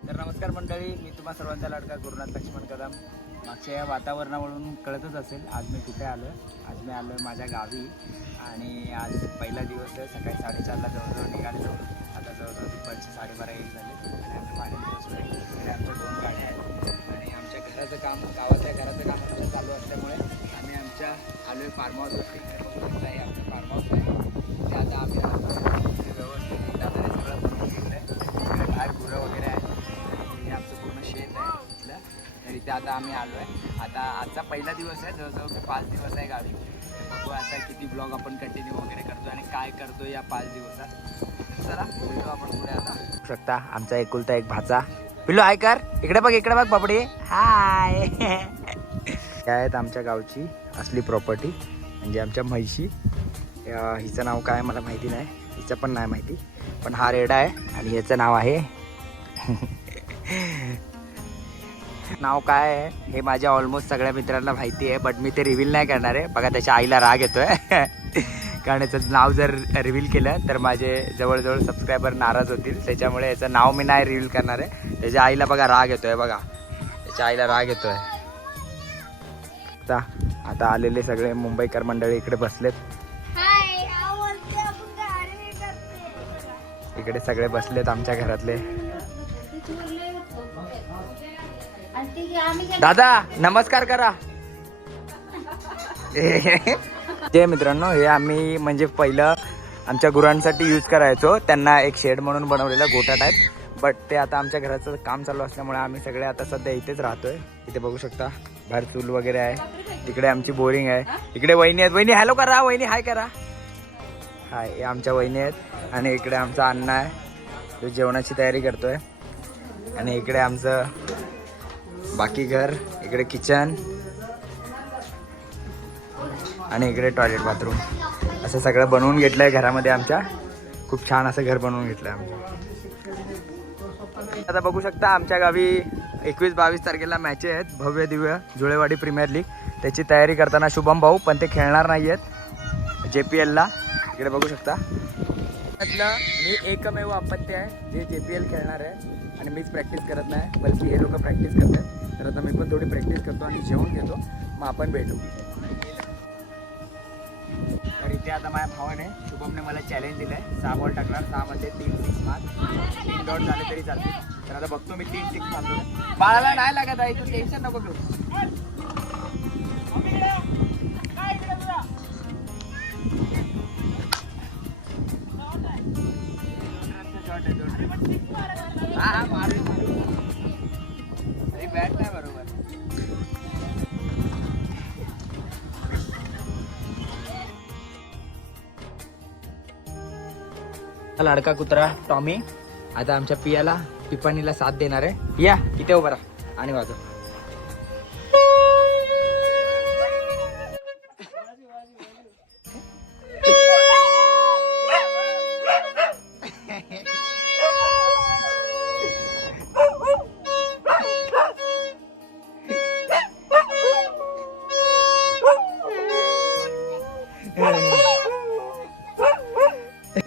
तर नमस्कार मंडळी, मी तुम्हा सर्वांचा लाडका गुरुनाथ लक्ष्मण कदम. मागच्या या वातावरणावरून कळतच असेल आज मी कुठे आलो. आज मी आलो माझ्या गावी आणि आज पहिला दिवस आहे. सकाळी 4:30ला जवळजवळ निघालेलो. आता जवळजवळ दुपारचे 12:30-1 झाले आणि आम्ही पाण्यात पोहोचलो. आणि आमच्या 2 गाड्या आहेत आणि आमच्या घराचं काम, गावातल्या घराचं काम आमचं चालू असल्यामुळे आम्ही आमच्या आलो आहे फार्म हाऊसवरती. हे आमचं फार्म हाऊस आहे. ते आता आम्ही व्यवस्थित आता सगळं बनवून घेतलं आहे. बाहेर गुरं वगैरे आहे. हे आमचं पूर्ण शेत आहे इथलं. तर इथे आता आम्ही आलो आहे. आता आजचा पहिला दिवस आहे. जवळजवळ 5 दिवस आहे गावी. बघू आता किती ब्लॉग आपण कंटिन्यू वगैरे करतो आणि काय करतो या 5 दिवसात. चला भेटू आपण पुढे. आता शकता आमचा एकुलता एक भाचा पिल्लू हाय कर. इकडे बघ बापडे. हाय. काय आहेत आमच्या गावची असली प्रॉपर्टी म्हणजे आमच्या म्हैशी. हिचं नाव काय मला माहिती नाही, हिचं पण नाही माहिती, पण हा रेडा आहे आणि याचं नाव आहे नाव काय आहे हे माझ्या ऑलमोस्ट सगळ्या मित्रांना माहिती आहे, बट मी ते रिव्हील नाही करणार आहे. बघा त्याच्या आईला राग येतोय कारण याचं नाव जर रिव्हील केलं तर माझे जवळजवळ सबस्क्रायबर नाराज होतील. त्याच्यामुळे याचं नाव मी नाही रिव्हील करणार आहे. त्याच्या आईला बघा राग येतोय. बघा त्याच्या आईला राग येतोय. आता आलेले सगळे मुंबईकर मंडळी इकडे बसलेत. इकडे सगळे बसलेत आमच्या घरातले. दादा नमस्कार करा. जे मित्रांनो, हे आम्ही म्हणजे पहिलं आमच्या गुरांसाठी यूज करायचो. त्यांना एक शेड म्हणून बनवलेला गोठा टाईप, बट ते आता आमच्या घराचं काम चालू असल्यामुळे आम्ही सगळे आता सध्या इथेच राहतोय. इथे बघू शकता बाहेर चूल वगैरे आहे. तिकडे आमची बोरिंग आहे. इकडे वहिनी आहेत. वहिनी हॅलो करा. वहिनी हाय करा. हाय, हे आमच्या वहिनी आहेत. आणि इकडे आमचा अण्णा आहे, तो जेवणाची तयारी करतोय. आणि इकडे आमचं बाकी घर, इकडे किचन आणि इकडे टॉयलेट बाथरूम असं सगळं बनवून घेतलंय घरामध्ये. आमच्या खूप छान असं घर बनवून घेतलंय आमचं. आता बघू शकता आमच्या गावी 21-22 तारखेला मॅचेस आहेत. भव्य दिव्य जुळेवाडी प्रीमियर लीग. त्याची तयारी करताना शुभम भाऊ, पण ते खेळणार नाही आहेत JPLला. इकडे बघू शकता म्हटलं मी एकमेव अपत्य आहे जे JPL खेळणार आहे आणि मीच प्रॅक्टिस करत नाही, बल्कि हे लोक प्रॅक्टिस करतात. तर आता मी पण थोडी प्रॅक्टिस करतो आणि जेवण घेतो, मग आपण भेटू. तर इथे आता माझ्या भावाने शुभमने मला चॅलेंज दिलं आहे. 6 बॉल टाकणार, 6 मध्ये 3 6 मार. 3 डॉट झाले तरी चालतील. तर आता बघतो मी 3 6 मारतो. बाळाला नाही लागत आहे, तू टेन्शन नको घेऊ. हा मारू. अरे बॅट नाही बरोबर. लाडका कुत्रा टॉमी आता आमच्या पियाला पिपाणीला साथ देणार आहे. पिया इथे उभा राहा आणि वाजव.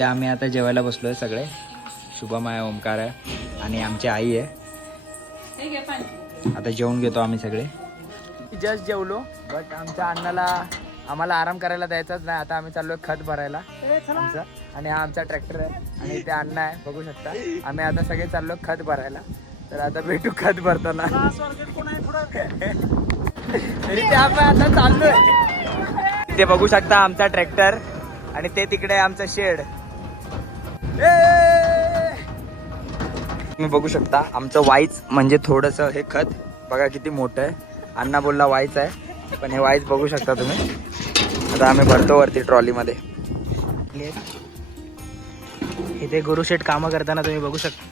आम्ही आता जेवायला बसलोय सगळे. शुभम आहे, ओमकार आहे आणि आमची आई आहे. आता जेवून घेतो आम्ही सगळे. जस्ट जेवलो, बट आमच्या अण्णाला आम्हाला आराम करायला द्यायचाच नाही. आता आम्ही चाललोय खत भरायला आमचं. आणि हा आमचा ट्रॅक्टर आहे आणि ते अण्णा आहे, बघू शकता. आम्ही आता सगळे चाललो खत भरायला. तर आता भेटू खत भरताना. तरी ते आपण आता चाललोय. ते बघू शकता आमचा ट्रॅक्टर आणि ते तिकडे आमचं शेड. तुम्ही बघू शकता आमचं वाईच म्हणजे थोडंसं हे खत बघा किती मोठं आहे. अण्णा बोलला वाईच आहे, पण हे वाईच बघू शकता तुम्ही. आता आम्ही भरतो वरती ट्रॉलीमध्ये. इथे गुरुशेठ कामं करताना तुम्ही बघू शकता.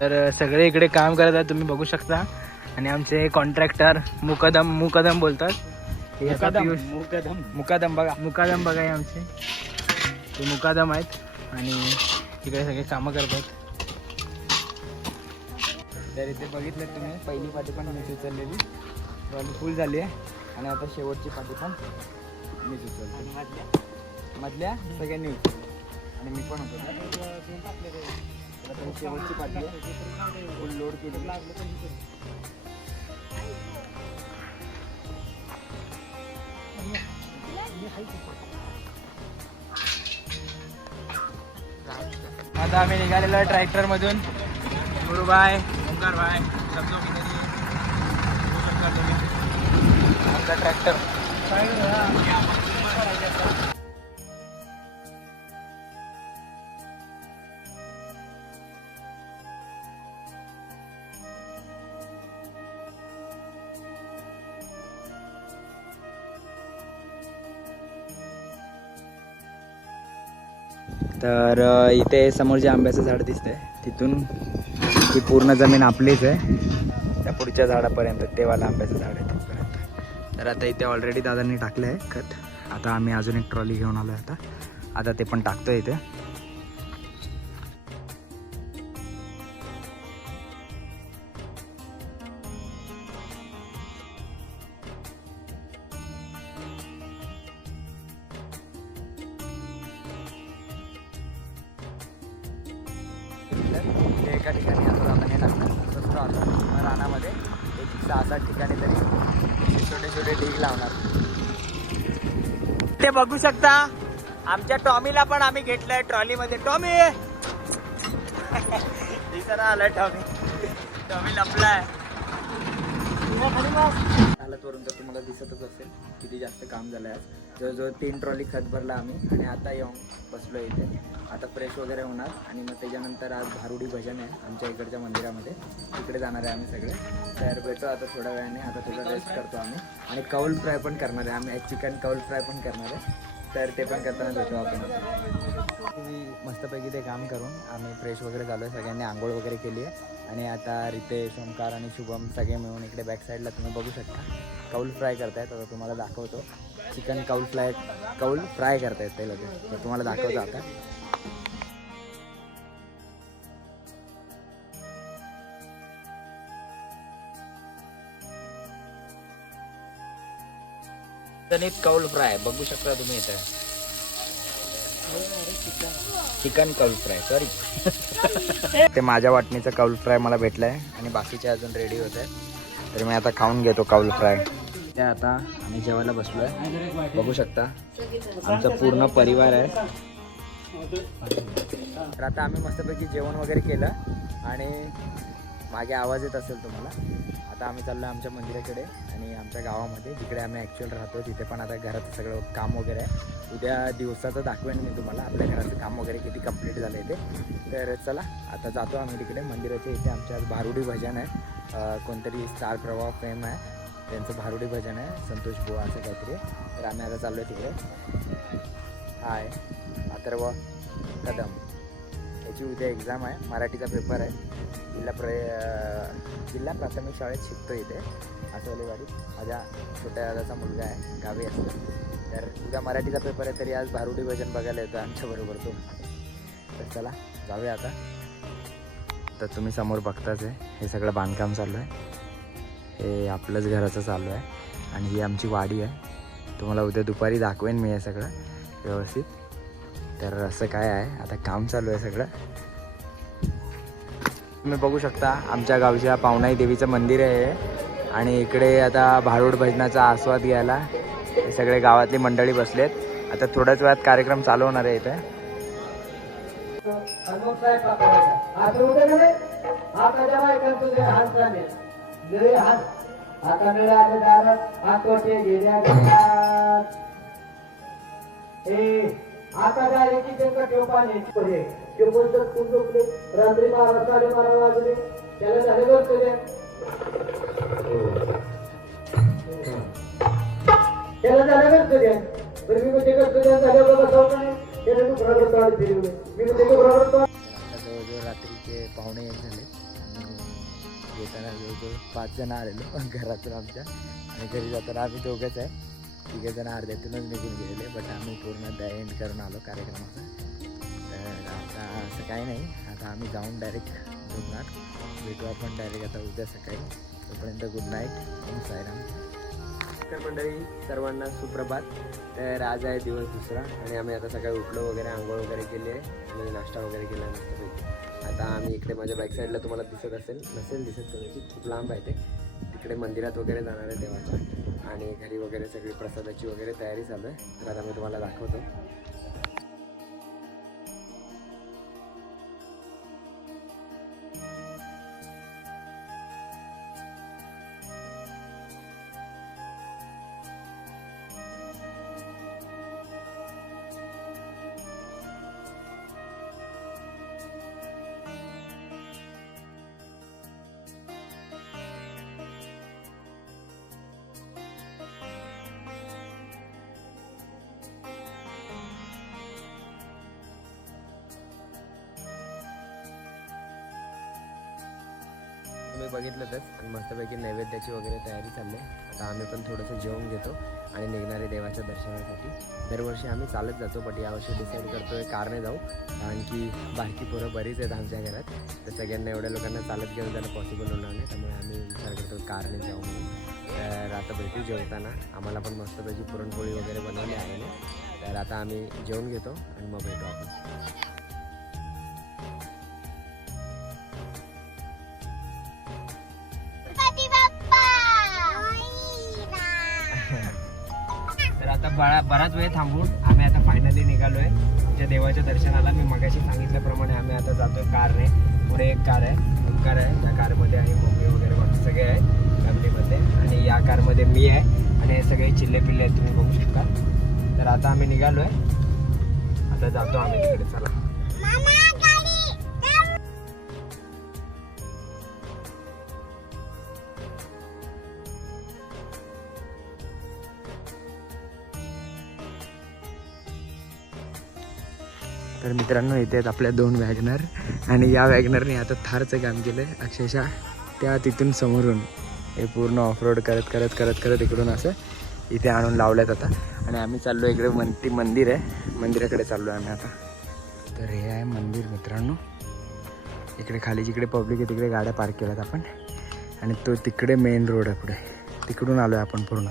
तर सगळे इकडे काम करत आहेत तुम्ही बघू शकता. आणि आमचे कॉन्ट्रॅक्टर मुकदम बोलतात. मुकादम बघा हे आमचे ते मुकादम आहेत. आणि तिकडे सगळे कामं करतात. तर इथे बघितलं तुम्ही पहिली पाठी पण मीच उचललेली, ट्रॉली फुल झाली आहे आणि आता शेवटची पाठी पण मीच उचलते. मधल्या सगळ्यांनी उचलली आणि मी पण होतो. आता शेवटची पाठी आहे, फुल लोड केली. आता आम्ही निघालेलो आहे ट्रॅक्टरमधून. गुरुबाय, ओंकारबाय, आमचा ट्रॅक्टर. तर इथे समोर जे आंब्याचं झाड दिसतंय तिथून ही पूर्ण जमीन आपलीच आहे, त्या पुढच्या झाडापर्यंत तेवाला आंब्याचं झाड आहे तिथपर्यंत. तर आता इथे ऑलरेडी दादांनी टाकलं आहे खत. आता आम्ही अजून एक ट्रॉली घेऊन आलो आहे. आता ते पण टाकतोय इथे. एका ठिकाणी आपण हे टाकणार राहतो रानामध्ये, एक 6-7 ठिकाणी तरी छोटे छोटे ढीग लावणार. ते बघू शकता आमच्या टॉमीला पण आम्ही घेतलंय ट्रॉलीमध्ये. टॉमी दिसायला आलाय टॉमी. टॉमी लपलाय. हालतवरून तर तुम्हाला दिसतच असेल किती जास्त काम झालंय आज. जवळजवळ 3 ट्रॉली खत भरला आम्ही आणि आता येऊन बसलो इथे. आता फ्रेश वगैरे होणार आणि मग त्याच्यानंतर आज भारुडी भजन आहे आमच्या इकडच्या मंदिरामध्ये, तिकडे जाणार आहे आम्ही सगळे. तर भेटतो आता थोड्या वेळाने. आता थोडा रेस्ट करतो आम्ही आणि कौल फ्राय पण करणार आहे आम्ही. चिकन कौल फ्राय पण करणार आहे, तर ते पण करताना भेटू आपण. मस्तपैकी ते काम करून आम्ही फ्रेश वगैरे झालो आहे. सगळ्यांनी आंघोळ वगैरे केली आहे आणि आता रितेश, ओंकार आणि शुभम सगळे मिळून इकडे बॅक साईडला तुम्ही बघू शकता कौल फ्राय करतायत. आता तुम्हाला दाखवतो चिकन कौल फ्राय करतायत ते लोक, तर तुम्हाला दाखवतो आता. कौल फ्राय बघू शकता तुम्ही इथे. चिकन कौल फ्राय, सॉरी. ते माझ्या वाटणीचं कौल फ्राय मला भेटलंय आणि बाकीचे अजून रेडी होत आहे. तर मी आता खाऊन घेतो कौल फ्राय. ते आता आम्ही जेवायला बसलोय, बघू शकता आमचा पूर्ण परिवार आहे. तर आता आम्ही मस्तपैकी जेवण वगैरे केलं आणि मागे आवाज येत असेल तुम्हाला. आता आम्ही चाललो आमच्या मंदिराकडे आणि आमच्या गावामध्ये जिकडे आम्ही ॲक्च्युअल राहतो तिथे पण आता घराचं सगळं काम वगैरे आहे. उद्या दिवसाचं दाखवेन मी तुम्हाला आपल्या घराचं काम वगैरे किती कंप्लीट झालं आहे ते. तर चला आता जातो आम्ही तिकडे मंदिराच्या इथे. आमच्या आज भारुडी भजन आहे, कोणतरी स्टार प्रवाह फेम आहे त्यांचं भारुडी भजन आहे, संतोष बुवा असं काहीतरी. तर आम्ही आता चाललो आहे तिकडे. हाय अथर्व कदम, याची उद्या एक्झाम आहे, मराठीचा पेपर आहे. जिल्हा प्राथमिक शाळेत शिकतो इथे आसवलेवाडी. माझ्या छोट्या दादाचा मुलगा आहे, गावी असतो. तर उद्या मराठीचा पेपर आहे तरी आज भारुडी भजन बघायला येतो आमच्याबरोबर तो. तर चला जाऊया आता. तर तुम्ही समोर बघताच आहे हे सगळं बांधकाम चालू आहे. हे आपलंच घराचं चालू आहे आणि ही आमची वाडी आहे. तुम्हाला उद्या दुपारी दाखवेन मी हे सगळं व्यवस्थित. तर असं काय आहे आता काम चालू आहे सगळं. तुम्ही बघू शकता आमच्या गावच्या पावनाई देवीचं मंदिर आहे आणि इकडे आता भारुड भजनाचा आस्वाद घ्यायला हे सगळे गावातली मंडळी बसलेत. आता थोड्याच वेळात कार्यक्रम चालू होणार आहे इथे. आता डायरेक्ट त्यांना ठेव पाणी रात्री 12-12:30 वाजले त्याला झाले बसतो त्याला झालं करतो द्या. बरं मी म्हणजे करतो द्या झालं बघा नाही त्याला तू बरोबर तोड फिरवलं मी म्हणजे बरोबर. जवळजवळ रात्रीचे 1:45 झाले आणि येताना जवळजवळ 5 जण आलेलो घरातून आमच्या आणि घरी जाताना आम्ही दोघंच आहे. तिघे जण अर्ध्यातूनच निघून गेलेले, बट आम्ही पूर्ण द एंड करून आलो कार्यक्रमाचा. तर आता असं काही नाही, आता आम्ही जाऊन डायरेक्ट झोपणार. भेटू आपण डायरेक्ट आता उद्या सकाळी. तोपर्यंत गुड नाईट आणि साईराम. तर मंडळी सर्वांना सुप्रभात. तर आज आहे दिवस दुसरा आणि आम्ही आता सकाळी उठलो वगैरे, आंघोळ वगैरे केली आहे आणि नाश्ता वगैरे केला मस्तपैकी. आता आम्ही इकडे माझ्या बॅक साईडला तुम्हाला दिसत नसेल दिसत कदाचित, खूप लांब आहे ते. तिकडे मंदिरात वगैरे जाणार आहे देवाच्या आणि घरी वगैरे सगळी प्रसादाची वगैरे तयारी चालू आहे. तर आता मी तुम्हाला दाखवतो. तुम्ही बघितलंच आणि मस्तपैकी नैवेद्याची वगैरे तयारी चालली आहे. आता आम्ही पण थोडंसं जेवून घेतो आणि निघणारे देवाच्या दर्शनासाठी. दरवर्षी आम्ही चालत जातो, बट यावर्षी डिसाईड करतो आहे कारने जाऊ, कारण की बारकी पोरं बरीच आहेत आमच्या घरात. तर सगळ्यांना एवढ्या लोकांना चालत घेऊन जाणं पॉसिबल होणार नाही, त्यामुळे आम्ही विचार करतो कारने जाऊ म्हणून. तर आता भेटू जेवताना. आम्हाला पण मस्तपैकी पुरणपोळी वगैरे बनवली आहे ना. तर आता आम्ही जेवून घेतो आणि मग भेटू आपण. तर आता बराच वेळ थांबून आम्ही आता फायनली निघालोय आमच्या देवाच्या दर्शनाला. मी मगाशी सांगितल्याप्रमाणे आम्ही आता जातोय कारने. पुढे एक कार आहे, कार आहे. त्या कारमध्ये आणि मम्मी वगैरे बाकी सगळे आहे फॅमिलीमध्ये, आणि या कारमध्ये मी आहे आणि हे सगळे चिल्ले पिल्ले आहेत, तुम्ही बघू शकता. तर आता आम्ही निघालोय, आता जातो आम्ही तिकडे. चला. तर मित्रांनो, इथे आहेत आपल्या 2 वॅगनर आणि या वॅगनरने आता थारचं काम केलं आहे. अक्षरशः त्या तिथून समोरून हे पूर्ण ऑफरोड करत इकडून असं इथे आणून लावल्यात आता. आणि आम्ही चाललो इकडे मंदिर आहे, मंदिराकडे चाललो आहे आम्ही आता. तर हे आहे मंदिर मित्रांनो. इकडे खाली जिकडे पब्लिक आहे तिकडे गाड्या पार्क केल्यात आपण, आणि तो तिकडे मेन रोड आहे पुढे, तिकडून आलो आहे आपण पूर्ण.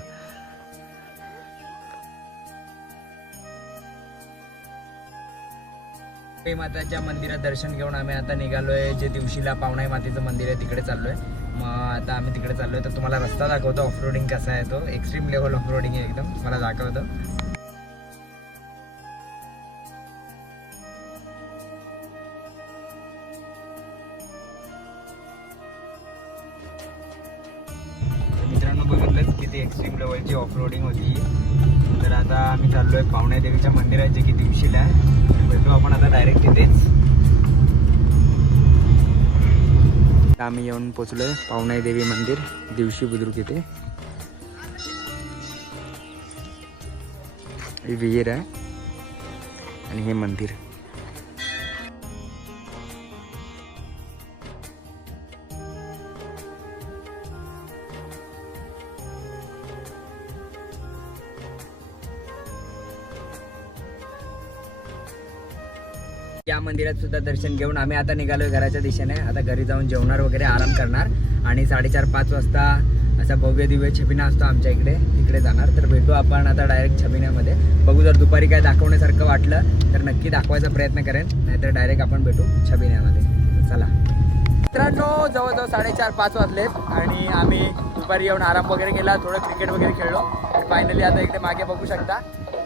माताच्या मंदिरात दर्शन घेऊन आम्ही आता निघालोय. जे दिवशीला पावणाई मातेचं मंदिर आहे तिकडे चाललोय. मग आता आम्ही तिकडे चाललोय. तर तुम्हाला रस्ता दाखवतो, ऑफरोडिंग कसा आहे तो. एक्स्ट्रीम लेवल ऑफरोडिंग आहे एकदम, तुम्हाला दाखवतो. मित्रांनो बघितलंच किती एक्स्ट्रीम लेवलची ऑफरोडिंग होती. तर आता आम्ही चाललोय पावणाई देवीच्या मंदिरात, जे की दिवशीला आहे. भेटू आपण आता डायरेक्ट तिथेच. आम्ही येऊन पोचलोय पावणाई देवी मंदिर, दिवशी बुद्रुक इथे. ही विहीर आहे आणि हे मंदिर. या मंदिरात सुद्धा दर्शन घेऊन आम्ही आता निघालोय घराच्या दिशेने. आता घरी जाऊन जेवणार वगैरे, आराम करणार आणि 4:30-5 वाजता असा भव्य दिव्य छबिना असतो आमच्या इकडे, तिकडे जाणार. तर भेटू आपण आता डायरेक्ट छबिन्यामध्ये. बघू, जर दुपारी काय दाखवण्यासारखं वाटलं तर नक्की दाखवायचा प्रयत्न करेन, नाहीतर डायरेक्ट आपण भेटू छबिन्यामध्ये. चला मित्रांनो, जवळजवळ 4:30-5 वाजलेत आणि आम्ही दुपारी येऊन आराम वगैरे केला, थोडं क्रिकेट वगैरे खेळलो. फायनली आता इकडे मागे बघू शकता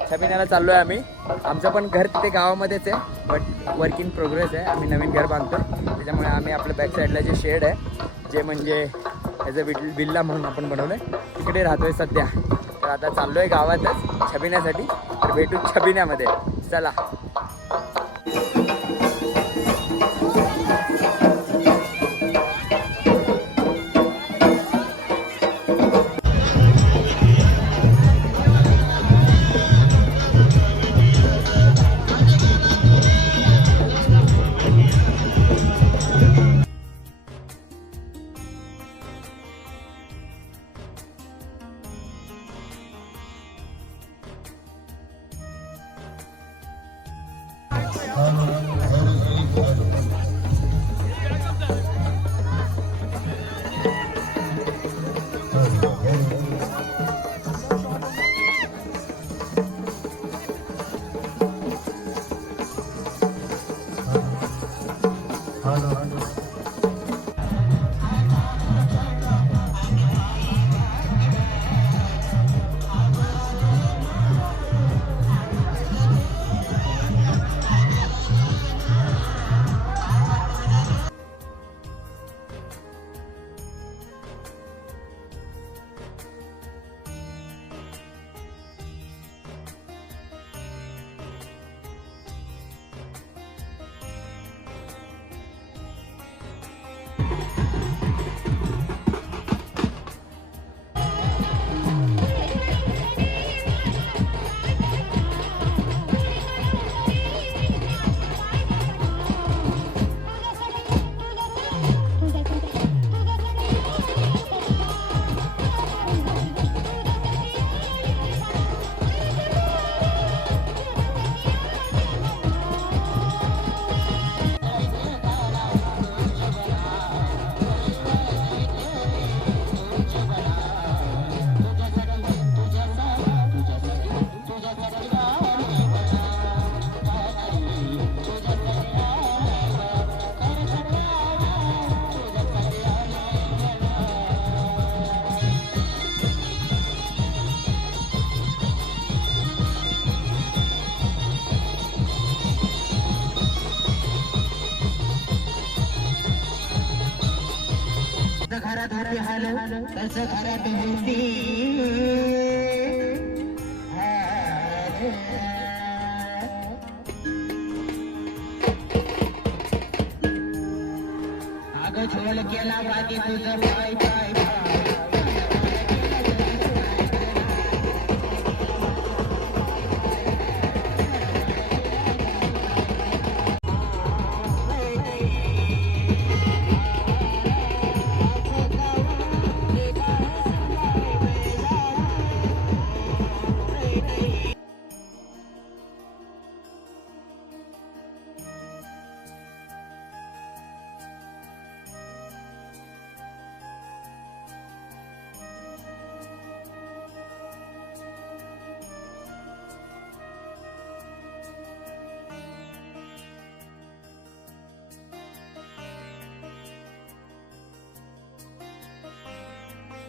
छबिन्याला चाललो आहे आम्ही. आमचं पण घर तिथे गावामध्येच आहे, बट वर्क इन प्रोग्रेस आहे. आम्ही नवीन घर बांधतो, त्याच्यामुळे आम्ही आपल्या बॅक साईडला जे शेड आहे, जे म्हणजे ॲज बिल्ला म्हणून आपण बनवलं आहे, तिकडे राहतोय सध्या. तर आता चाललो आहे गावातच छबिन्यासाठी. तर भेटू छबिन्यामध्ये. चला. कसं खराब होती अगं झोल केला बाकी तुझं पाय पाय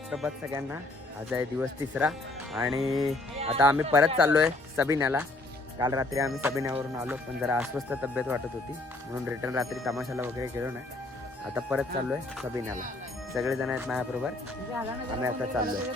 सोबत सगळ्यांना आज आहे दिवस तिसरा आणि आता आम्ही परत चाललोय सबिन्याला. काल रात्री आम्ही सबिन्यावरून आलो पण जरा अस्वस्थ तब्येत वाटत होती म्हणून रिटर्न रात्री तमाशाला वगैरे गेलो नाही. आता परत चाललोय सबिन्याला. सगळेजण आहेत माझ्याबरोबर. आम्ही आता चाललोय.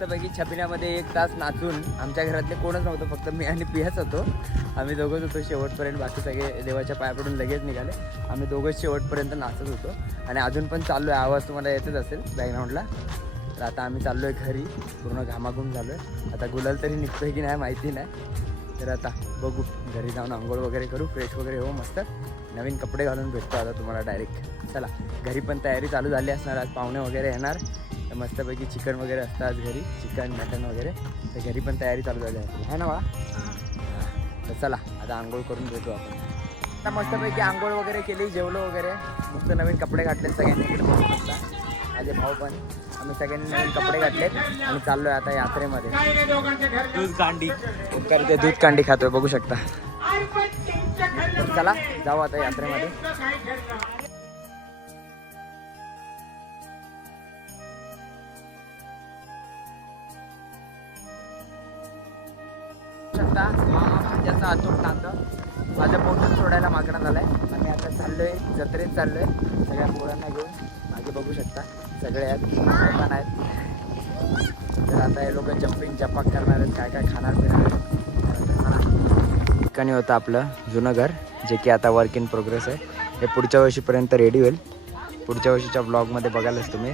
मस्तपैकी छबिन्यामध्ये 1 तास नाचून आमच्या घरातले कोणच नव्हतं, फक्त मी आणि पियाच होतो. आम्ही दोघंच होतो शेवटपर्यंत. बाकी सगळे देवाच्या पाया पडून लगेच निघाले. आम्ही दोघंच शेवटपर्यंत नाचत होतो आणि अजून पण चाललो आहे. आवाज तुम्हाला येतच असेल बॅकग्राऊंडला. तर आता आम्ही चाललो आहे घरी. पूर्ण घामाघूम झालो आहे. आता गुलाल तरी निघतोय की नाही माहिती नाही. तर आता बघू, घरी जाऊन आंघोळ वगैरे करू, फ्रेश वगैरे हो मस्त. नवीन कपडे घालून भेटतो आता तुम्हाला डायरेक्ट. चला, घरी पण तयारी चालू झाली असणार. आज पाहुणे वगैरे येणार, तर मस्तपैकी चिकन वगैरे असतं आज घरी, चिकन मटन वगैरे. तर घरी पण तयारी चालू झाली आहे ना बाळा. तर चला आता आंघोळ करून भेटू आपण. आता मस्तपैकी आंघोळ वगैरे केली, जेवलो वगैरे, मस्त नवीन कपडे घातले सगळ्यांनी. इकडे बघू शकता माझे भाऊ पण, आम्ही सगळ्यांनी नवीन कपडे घातलेत आणि चाललोय आता यात्रेमध्ये. दूध कांडी ओंकार ते दूध कांडी खातोय बघू शकता. तर चला जाऊ आता यात्रेमध्ये. शकता मामा भाज्याचा अतूट नातं माझ्या पोटात सोडायला मागण्यात आलाय. आम्ही आता चाललोय जत्रेत, चाललोय सगळ्या पोरांना घेऊन. मागे बघू शकता सगळे आहेत, पण आहेत. तर आता हे लोक जम्पिंग जपाक करणार आहेत, काय काय खाणार पिणार. ठिकाणी होतं आपलं जुनं घर, जे की आता वर्क इन प्रोग्रेस आहे. हे पुढच्या वर्षीपर्यंत रेडी होईल. पुढच्या वर्षीच्या ब्लॉगमध्ये बघायलाच तुम्ही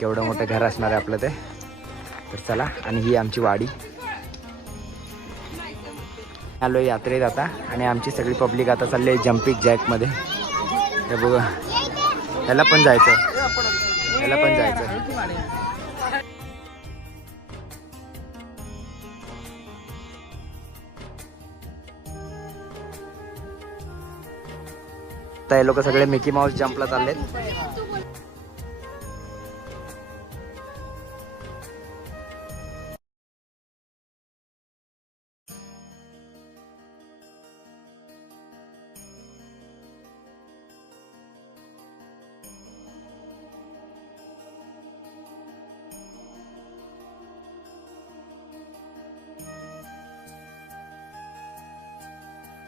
केवढं मोठं घर असणार आहे आपलं ते. तर चला, आणि ही आमची वाडी. आलो यात्रेत आता आणि आमची सगळी पब्लिक आता चालली आहे जम्पिंग जॅकमध्ये. हे बघा, याला पण जायचं, याला पण जायचं. आता हे लोक सगळे मिकी माऊस जंपला चाललेत.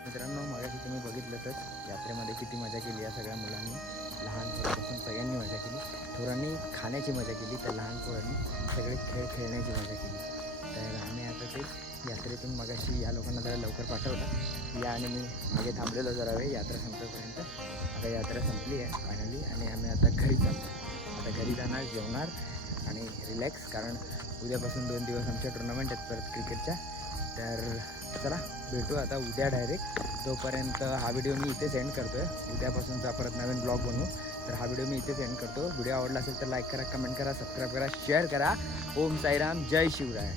मित्रांनो, मागाशी तुम्ही बघितलंच यात्रेमध्ये किती मजा केली या सगळ्या मुलांनी. लहान पोरांपासून सगळ्यांनी मजा केली. थोरांनी खाण्याची मजा केली, तर लहान पोरांनी सगळे खेळ खेळण्याची मजा केली. तर आम्ही आता तेच यात्रेतून मगाशी या लोकांना जरा लवकर पाठवलं या, आणि मी मागे थांबलेलो जरा वेळ यात्रा संपेपर्यंत. आता यात्रा संपली आहे फायनली आणि आम्ही आता घरी जातो. आता घरी जाणार, जेवणार आणि रिलॅक्स, कारण उद्यापासून 2 दिवस आमच्या टुर्नामेंट आहेत परत क्रिकेटच्या. तर चला भेटू आता उद्या डायरेक्ट. तोपर्यंत हा व्हिडिओ मी इथे सेंड करतो आहे. उद्यापासूनचा परत नवीन ब्लॉग बनवू, तर हा व्हिडिओ मी इथे सेंड करतो. व्हिडिओ आवडला असेल तर लाईक करा, कमेंट करा, सबस्क्राईब करा, शेअर करा. ओम साईराम, जय शिवराय.